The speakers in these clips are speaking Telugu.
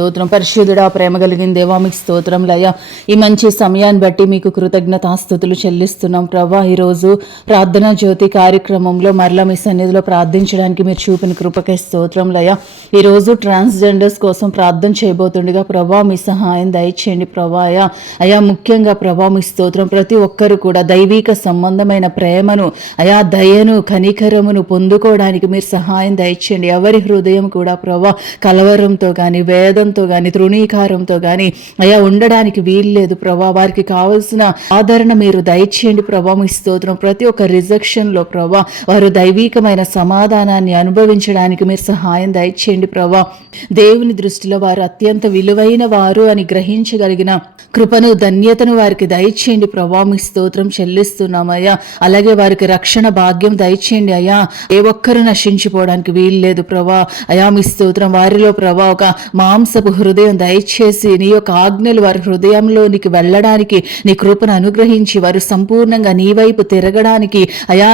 స్తోత్రం. పరిశుద్ధుడా, ప్రేమ కలిగిన దేవా మీకు స్తోత్రంలయ్యా. ఈ మంచి సమయాన్ని బట్టి మీకు కృతజ్ఞతాస్తుతులు చెల్లిస్తున్నాం ప్రభా. ఈరోజు ప్రార్థనా జ్యోతి కార్యక్రమంలో మరలా మీ సన్నిధిలో ప్రార్థించడానికి మీరు చూపిన కృపకే స్తోత్రంలయ్యా. ఈరోజు ట్రాన్స్జెండర్స్ కోసం ప్రార్థన చేయబోతుండగా ప్రభా మీ సహాయం దయచేయండి ప్రభా. అయా ముఖ్యంగా ప్రభా మీ స్తోత్రం. ప్రతి ఒక్కరు కూడా దైవిక సంబంధమైన ప్రేమను దయను కనికరమును పొందుకోవడానికి మీరు సహాయం దయచేయండి. ఎవరి హృదయం కూడా ప్రభా కలవరంతో కానీ వేదంతో కానీ తృణీకారంతో కానీ ఉండడానికి వీల్లేదు ప్రభా. వారికి కావలసిన ఆదరణ మీరు దయచేయండి ప్రభా మీ స్తోత్రం. ప్రతి ఒక్క రిజెక్షన్లో ప్రభా వారు దైవికమైన సమాధానాన్ని అనుభవించడానికి మీరు సహాయం దయచేయండి ప్రభా. దేవుని దృష్టిలో వారు అత్యంత విలువైన వారు అని గ్రహించగలిగిన కృపను ధన్యతను వారికి దయచేయండి ప్రభా మీ స్తోత్రం చెల్లిస్తున్నామయ్యా. అలాగే వారికి రక్షణ భాగ్యం దయచేయండి అయ్యా. ఏ ఒక్కరు నశించిపోవడానికి వీల్లేదు ప్రభా. మీ స్తోత్రం. వారిలో ప్రభా ఒక మాంసపు హృదయం దయచేసి నీ యొక్క ఆజ్ఞలు వారి హృదయంలోనికి వెళ్ళడానికి నీ కృపను అనుగ్రహించి వారు సంపూర్ణంగా నీ వైపు తిరగడానికి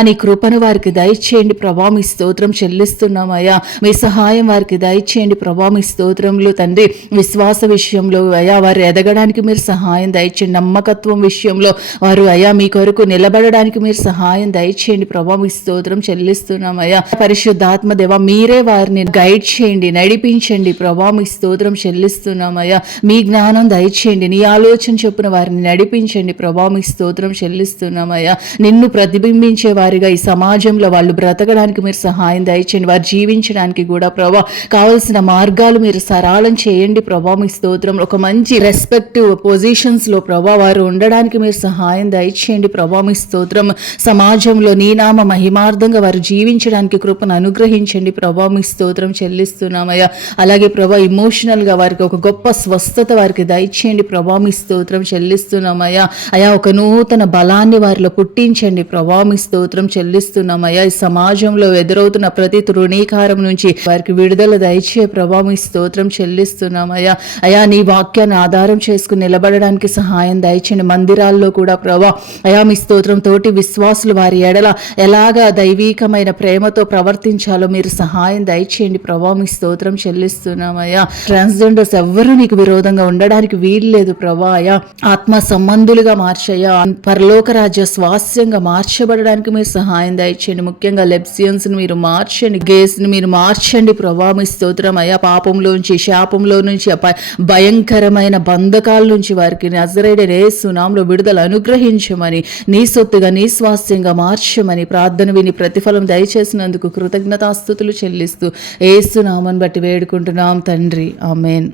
నీ కృపను వారికి దయచేయండి ప్రభా మీ స్తోత్రం చెల్లిస్తున్నామయ్యా. మీ సహాయం వారికి దయచేయండి ప్రభా మీ స్తోత్రంలో తండ్రి. విశ్వాస విషయంలో వారు ఎదగడానికి మీరు సహాయం దయచేయండి. నమ్మకత్వం విషయంలో వారు మీ కొరకు నిలబడడానికి మీరు సహాయం దయచేయండి ప్రభా మీ స్తోత్రం చెల్లిస్తున్నామయ్యా. పరిశుద్ధాత్మ దేవ మీరే వారిని గైడ్ చేయండి, నడిపించండి ప్రభా మీ స్తోత్రం చెల్లిస్తున్నామయ్యా. మీ జ్ఞానం దయచేయండి, నీ ఆలోచన చొప్పున వారిని నడిపించండి ప్రభా మీ స్తోత్రం చెల్లిస్తున్నామయ్యా. నిన్ను ప్రతిబింబించే వారిగా ఈ సమాజంలో వాళ్ళు బ్రతకడానికి మీరు సహాయం దయచేయండి. వారు జీవించడానికి కూడా ప్రభా కావలసిన మార్గాలు మీరు సరళం చేయండి ప్రభా మీ స్తోత్రం. ఒక మంచి రెస్పెక్టివ్ పొజిషన్స్ లో ప్రభా వారు ఉండడానికి మీరు సహాయం దయచేయండి ప్రభా మీ స్తోత్రం. సమాజంలో నీ నామ మహిమార్థంగా వారు జీవించడానికి కృపను అనుగ్రహించండి ప్రభా మీ స్తోత్రం చెల్లిస్తున్నామయ్యా. అలాగే ప్రభా ఇమోషనల్ గా వారికి ఒక గొప్ప స్వస్థత వారికి దయచేయండి ప్రభా మీ స్తోత్రం చెల్లిస్తున్నామయ్యా. ఒక నూతన బలాన్ని వారిలో పుట్టించండి ప్రభా మీ స్తోత్రం చెల్లిస్తున్నామయ్యా. ఈ సమాజంలో ఎదురవుతున్న ప్రతి తృణీకారం నుంచి వారికి విడుదల దయచే ప్రభా మీ స్తోత్రం చెల్లిస్తున్నామయ్యా. నీ వాక్యాన్ని ఆధారం చేసుకుని నిలబడడానికి సహాయం దయచేయండి. మందిరాల్లో కూడా ప్రభా మీ స్తోత్రం. తోటి విశ్వాసులు వారి ఎడల ఎలాగా దైవికమైన ప్రేమతో ప్రవర్తించాలో మీరు సహాయం దయచేయండి ప్రభా మీ స్తోత్రం చెల్లిస్తున్నామయ్యా. ట్రాన్స్జెండర్స్ ఎవ్వరూ నీకు విరోధంగా ఉండడానికి వీల్లేదు ప్రభా. ఆత్మ సంబంధులుగా మార్చయ్యా. పరలోక రాజ్య స్వాస్యంగా మార్చబడడానికి మీరు సహాయం దయచేయండి. ముఖ్యంగా లెబ్సియన్స్ ని మీరు మార్చండి, గేస్ ని మీరు మార్చండి ప్రభా మీ స్తోత్రం అయ్యా. పాపంలోంచి శాపంలో నుంచి భయంకరమైన బంధకాల నుంచి వారికి నజరేయుడైన యేసు నామములో విడుదల అనుగ్రహించమని, నీ సొత్తుగా నీ స్వాస్థ్యంగా మార్చమని ప్రార్థన విని ప్రతిఫలం దయచేసినందుకు కృతజ్ఞతాస్తుతులు చెల్లిస్తూ యేసు నామమును బట్టి వేడుకుంటున్నాం తండ్రి. ఆమేన్.